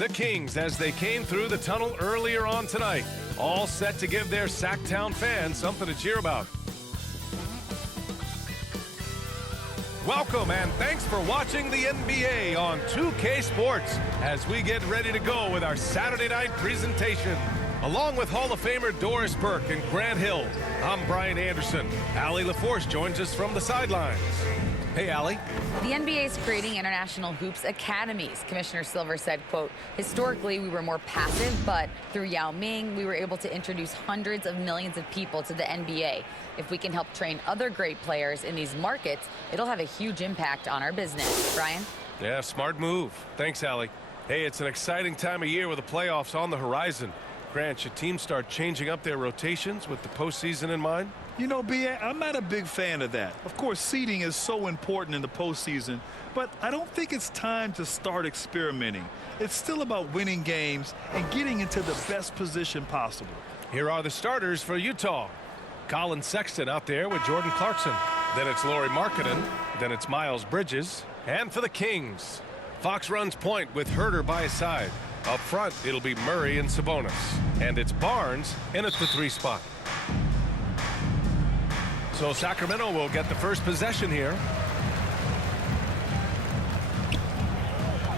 The Kings, as they came through the tunnel earlier on tonight, all set to give their Sacktown fans something to cheer about. Welcome and thanks for watching the NBA on 2K Sports as we get ready to go with our Saturday night presentation. Along with Hall of Famer Doris Burke and Grant Hill, I'm Brian Anderson. Allie LaForce joins us from the sidelines. Hey, Allie. The NBA is creating international hoops academies. Commissioner Silver said, quote, historically, we were more passive, but through Yao Ming, we were able to introduce hundreds of millions of people to the NBA. If we can help train other great players in these markets, it'll have a huge impact on our business. Brian? Yeah, smart move. Thanks, Allie. Hey, it's an exciting time of year with the playoffs on the horizon. Grant, should teams start changing up their rotations with the postseason in mind? You know, B.A., I'm not a big fan of that. Of course, seeding is so important in the postseason, but I don't think it's time to start experimenting. It's still about winning games and getting into the best position possible. Here are the starters for Utah. Colin Sexton out there with Jordan Clarkson. Then it's Lauri Markkanen. Then it's Miles Bridges. And for the Kings, Fox runs point with Herter by his side. Up front, it'll be Murray and Sabonis. And it's Barnes in at the 3 spot. So Sacramento will get the first possession here.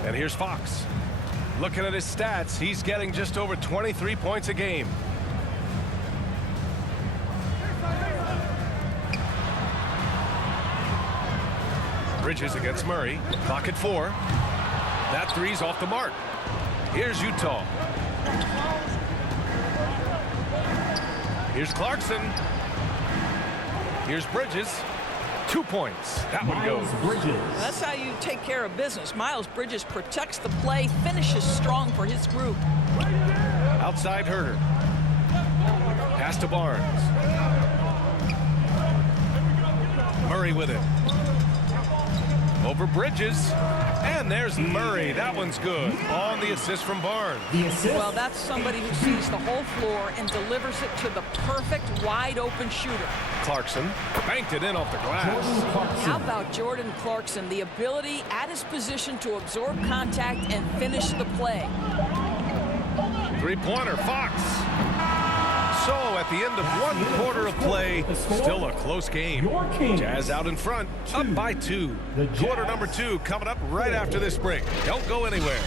And here's Fox. Looking at his stats, he's getting just over 23 points a game. Bridges against Murray. Clock at 4. That three's off the mark. Here's Utah. Here's Clarkson. Here's Bridges. 2 points. That one goes. That's how you take care of business. Miles Bridges protects the play, finishes strong for his group. Outside Herter. Pass to Barnes. Murray with it. Over Bridges. And there's Murray. That one's good. On the assist from Barnes. Well, that's somebody who sees the whole floor and delivers it to the perfect wide-open shooter. Clarkson banked it in off the glass. How about Jordan Clarkson? The ability at his position to absorb contact and finish the play. Three-pointer, Fox. So at the end of 1 quarter of play, still a close game. Jazz out in front, up by 2. Quarter number 2 coming up right after this break. Don't go anywhere.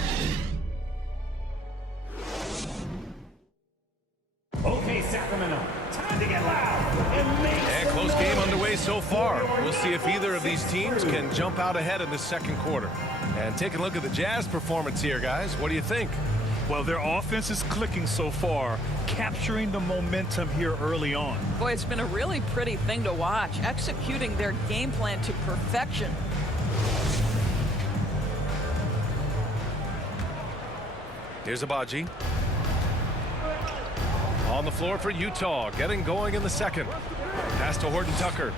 Okay, Sacramento, time to get loud And close game underway so far. We'll see if either of these teams can jump out ahead in the second quarter. And take a look at the Jazz performance here, guys. What do you think? Well, their offense is clicking so far, capturing the momentum here early on. Boy, it's been a really pretty thing to watch, executing their game plan to perfection. Here's Abaji. On the floor for Utah, getting going in the second. Pass to Horton Tucker.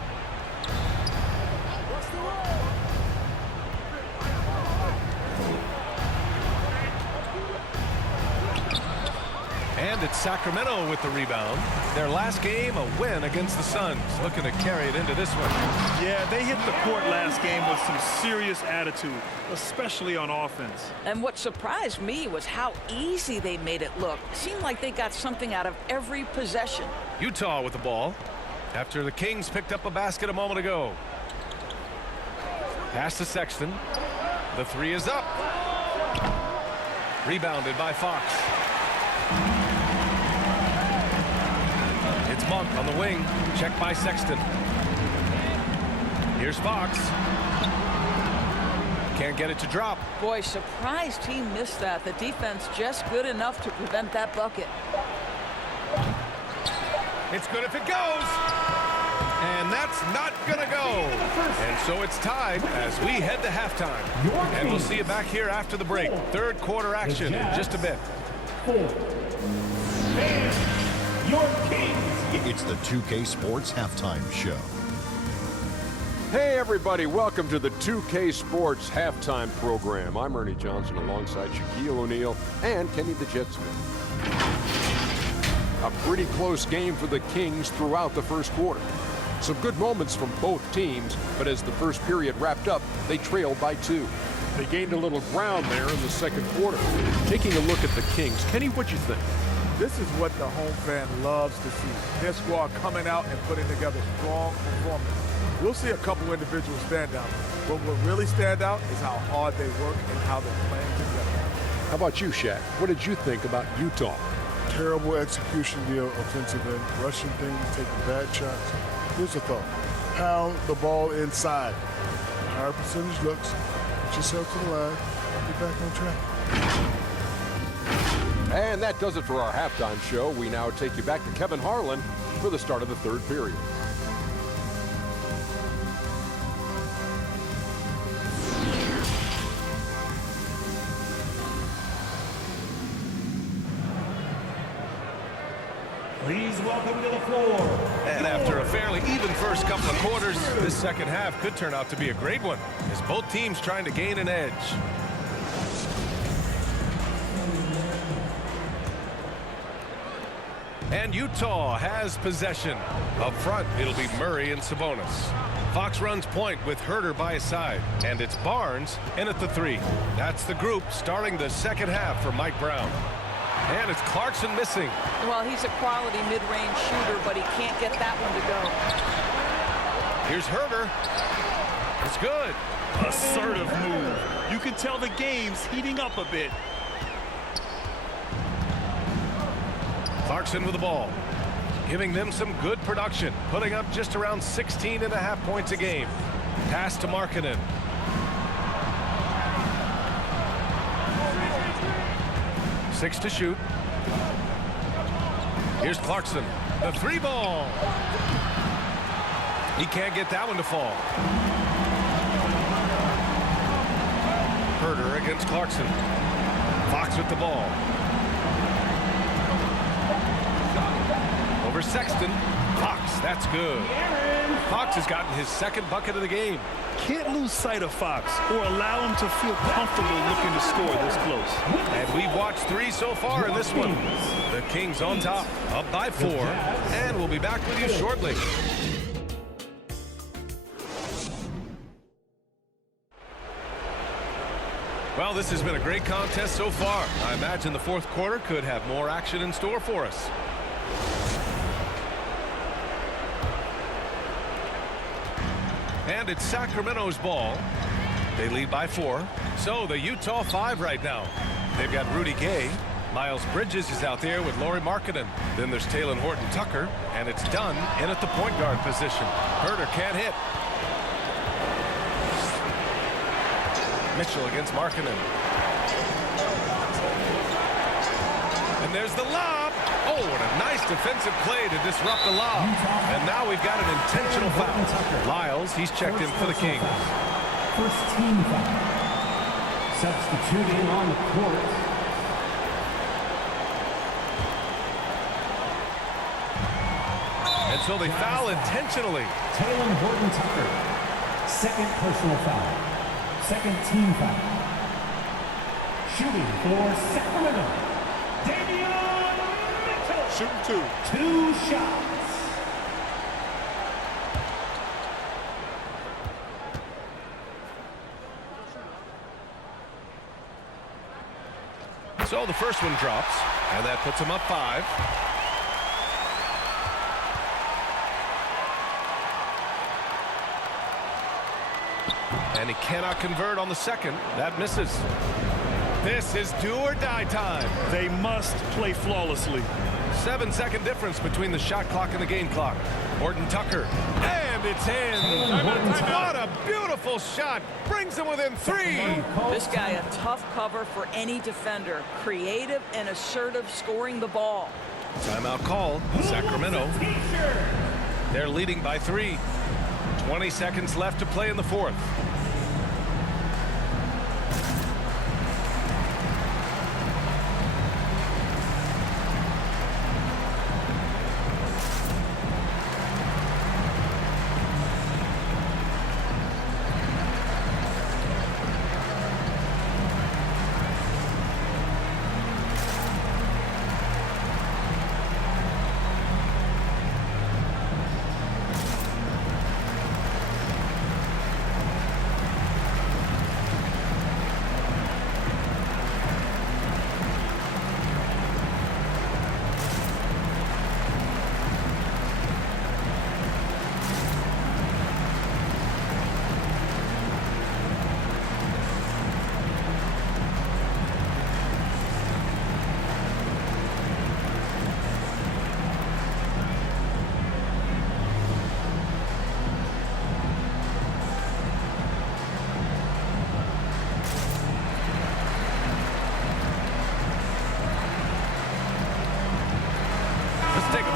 And it's Sacramento with the rebound. Their last game, a win against the Suns. Looking to carry it into this one. Yeah, they hit the court last game with some serious attitude, especially on offense. And what surprised me was how easy they made it look. It seemed like they got something out of every possession. Utah with the ball after the Kings picked up a basket a moment ago. Pass to Sexton. The 3 is up. Rebounded by Fox. It's Monk on the wing. Checked by Sexton. Here's Fox. Can't get it to drop. Boy, surprised he missed that. The defense just good enough to prevent that bucket. It's good if it goes. And that's not going to go. And so it's tied as we head to halftime. And we'll see you back here after the break. Third quarter action in just a bit. Your Kings. It's the 2K Sports Halftime Show. Hey everybody, welcome to the 2K Sports Halftime Program. I'm Ernie Johnson alongside Shaquille O'Neal and Kenny the Jet Smith. A pretty close game for the Kings throughout the first quarter. Some good moments from both teams, but as the first period wrapped up, they trailed by 2. They gained a little ground there in the second quarter. Taking a look at the Kings, Kenny, what you think? This is what the home fan loves to see. Their squad coming out and putting together strong performance. We'll see a couple individual standouts, but what really stand out is how hard they work and how they're playing together. How about you, Shaq? What did you think about Utah? Terrible execution of the offensive end, rushing things, taking bad shots. Here's a thought. Pound the ball inside. Higher percentage looks, get yourself to the line, get back on track. And that does it for our halftime show. We now take you back to Kevin Harlan for the start of the third period. Please welcome to the floor. And after a fairly even first couple of quarters, this second half could turn out to be a great one, as both teams trying to gain an edge. And Utah has possession. Up front, it'll be Murray and Sabonis. Fox runs point with Herter by his side. And it's Barnes in at the three. That's the group starting the second half for Mike Brown. And it's Clarkson missing. Well, he's a quality mid-range shooter, but he can't get that one to go. Here's Herter. It's good. Assertive move. You can tell the game's heating up a bit. Clarkson with the ball, giving them some good production, putting up just around 16.5 points a game. Pass to Markkanen. Six to shoot. Here's Clarkson. The three ball. He can't get that one to fall. Herter against Clarkson. Fox with the ball. Over Sexton. Fox, that's good. Fox has gotten his second bucket of the game. Can't lose sight of Fox or allow him to feel comfortable looking to score this close. And we've watched three so far in this one. The Kings on top, up by 4, and we'll be back with you shortly. Well, this has been a great contest so far. I imagine the fourth quarter could have more action in store for us. And it's Sacramento's ball. They lead by 4. So the Utah 5 right now. They've got Rudy Gay. Miles Bridges is out there with Lauri Markkanen. Then there's Talen Horton-Tucker. And it's Dunn in at the point guard position. Herter can't hit. Mitchell against Markkanen. And there's the lob. Oh, what a nice defensive play to disrupt the lob. And now we've got an intentional foul. Lyles, he's checked in for the Kings. First team foul. Substituting on the court. And so they foul intentionally. Talen Horton-Tucker. Second personal foul. Second team foul. Shooting for Sacramento. Davion Mitchell. Shooting 2. 2 shots. So the first one drops, and that puts him up 5. And he cannot convert on the second. That misses. This is do or die time. They must play flawlessly. 7-second difference between the shot clock and the game clock. Horton-Tucker, and it's in. What a beautiful shot. Brings them within 3. This guy a tough cover for any defender. Creative and assertive scoring the ball. Timeout call. Sacramento. They're leading by 3. 20 seconds left to play in the fourth.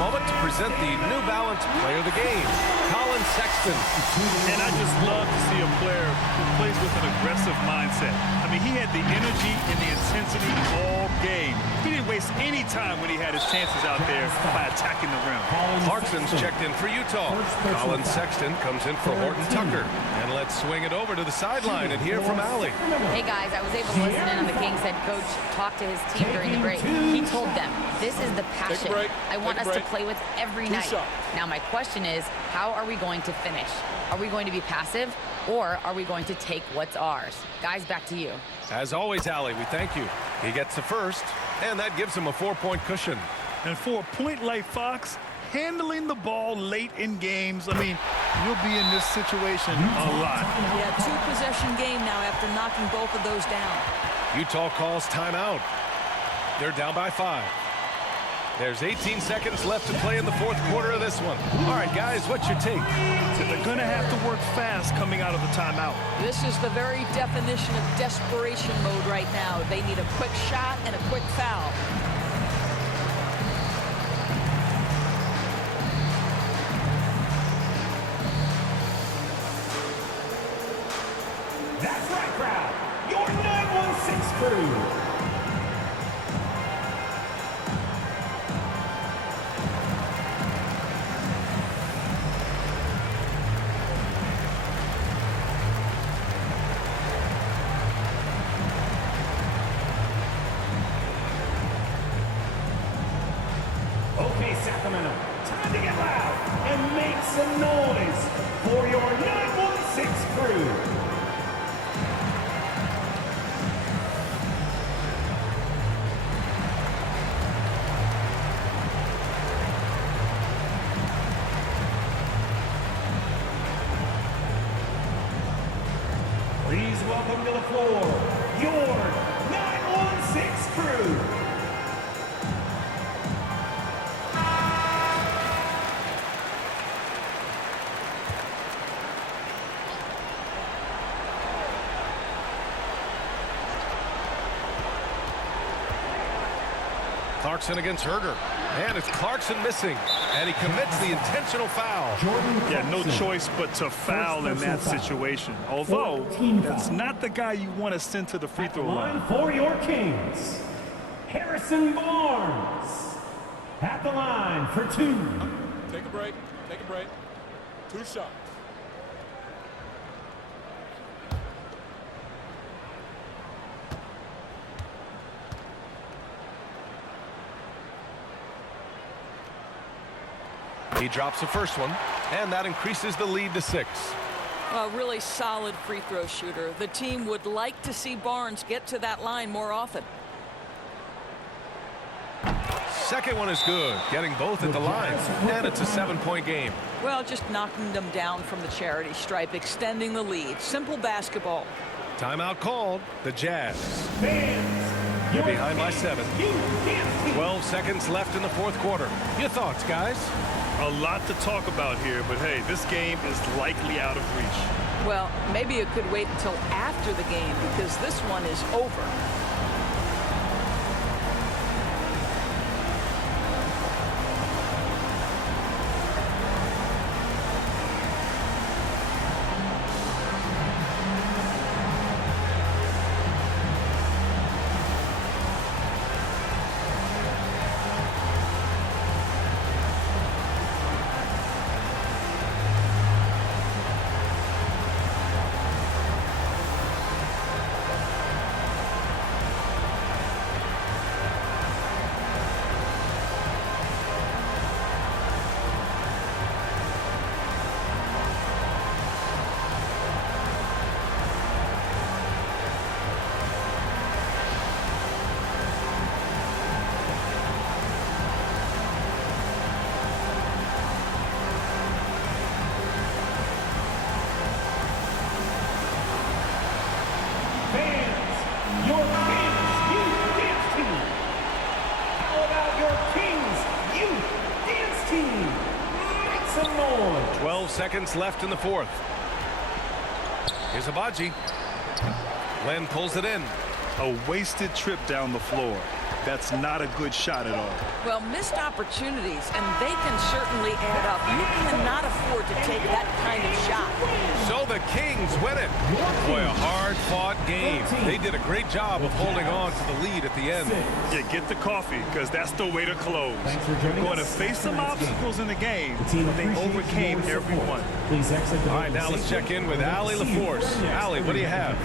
moment to present the New Balance Player of the Game, Colin Sexton. And I just love to see a player who plays with an aggressive mindset. I mean, he had the energy and the intensity all game. He didn't waste any time when he had his chances out there by attacking the rim. Clarkson's checked in for Utah. Colin Sexton comes in for Horton Tucker. And let's swing it over to the sideline and hear from Allie. Hey guys, I was able to listen in on the Kings head coach talk to his team during the break. He told them, this is the passion I want us to play with every night. Now my question is, how are we going to finish? Are we going to be passive, or are we going to take what's ours? Guys, back to you. As always, Allie, we thank you. He gets the first, and that gives him a 4-point cushion. And for a point like Fox, handling the ball late in games, I mean, you'll be in this situation a lot. Yeah, 2-possession game now after knocking both of those down. Utah calls timeout. They're down by 5. There's 18 seconds left to play in the fourth quarter of this one. All right, guys, what's your take? So they're going to have to work fast coming out of the timeout. This is the very definition of desperation mode right now. They need a quick shot and a quick foul. That's right, crowd. Your 916 crew. Okay, Sacramento, time to get loud and make some noise for your 916 crew. Please welcome to the floor your 916 crew. Clarkson against Herder. And it's Clarkson missing. And he commits the intentional foul. Yeah, no choice but to foul in that situation. Although, that's not the guy you want to send to the free throw line. For your Kings, Harrison Barnes. At the line for 2. Take a break. Take a break. 2 shots. He drops the first one, and that increases the lead to 6. A really solid free throw shooter. The team would like to see Barnes get to that line more often. Second one is good, getting both at the line, and it's a 7-point game. Well, just knocking them down from the charity stripe, extending the lead. Simple basketball. Timeout called. The Jazz. Fans, You're behind by 7. 12 seconds left in the fourth quarter. Your thoughts, guys? A lot to talk about here, but hey, this game is likely out of reach. Well, maybe it could wait until after the game because this one is over. some noise. 12 seconds left in the fourth. Here's Abaji. Len pulls it in. A wasted trip down the floor. That's not a good shot at all. Well, missed opportunities, and they can certainly add up. You cannot afford to take that kind of shot. So the Kings win it. Boy, a hard-fought game. They did a great job of holding on to the lead at the end. Yeah, get the coffee, because that's the way to close. You're going to face some obstacles in the game, but they overcame every one. All right, now let's check in with Allie LaForce. Allie, what do you have?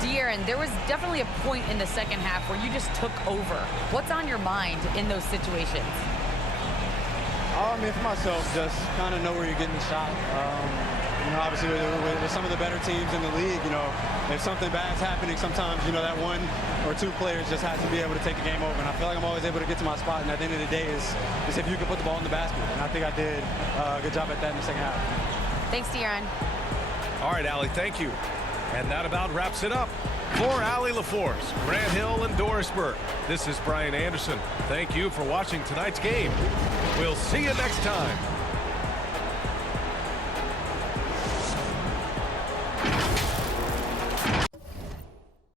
De'Aaron, there was definitely a point in the second half where you just took over. What's on your mind in those situations? I mean, for myself, just kind of know where you're getting the shot. You know, obviously with some of the better teams in the league, you know, if something bad's happening, sometimes, you know, that one or two players just has to be able to take the game over. And I feel like I'm always able to get to my spot. And at the end of the day is if you can put the ball in the basket. And I think I did a good job at that in the second half. Thanks, De'Aaron. All right, Allie, thank you. And that about wraps it up. For Allie LaForce, Grant Hill, and Doris Burke, this is Brian Anderson. Thank you for watching tonight's game. We'll see you next time.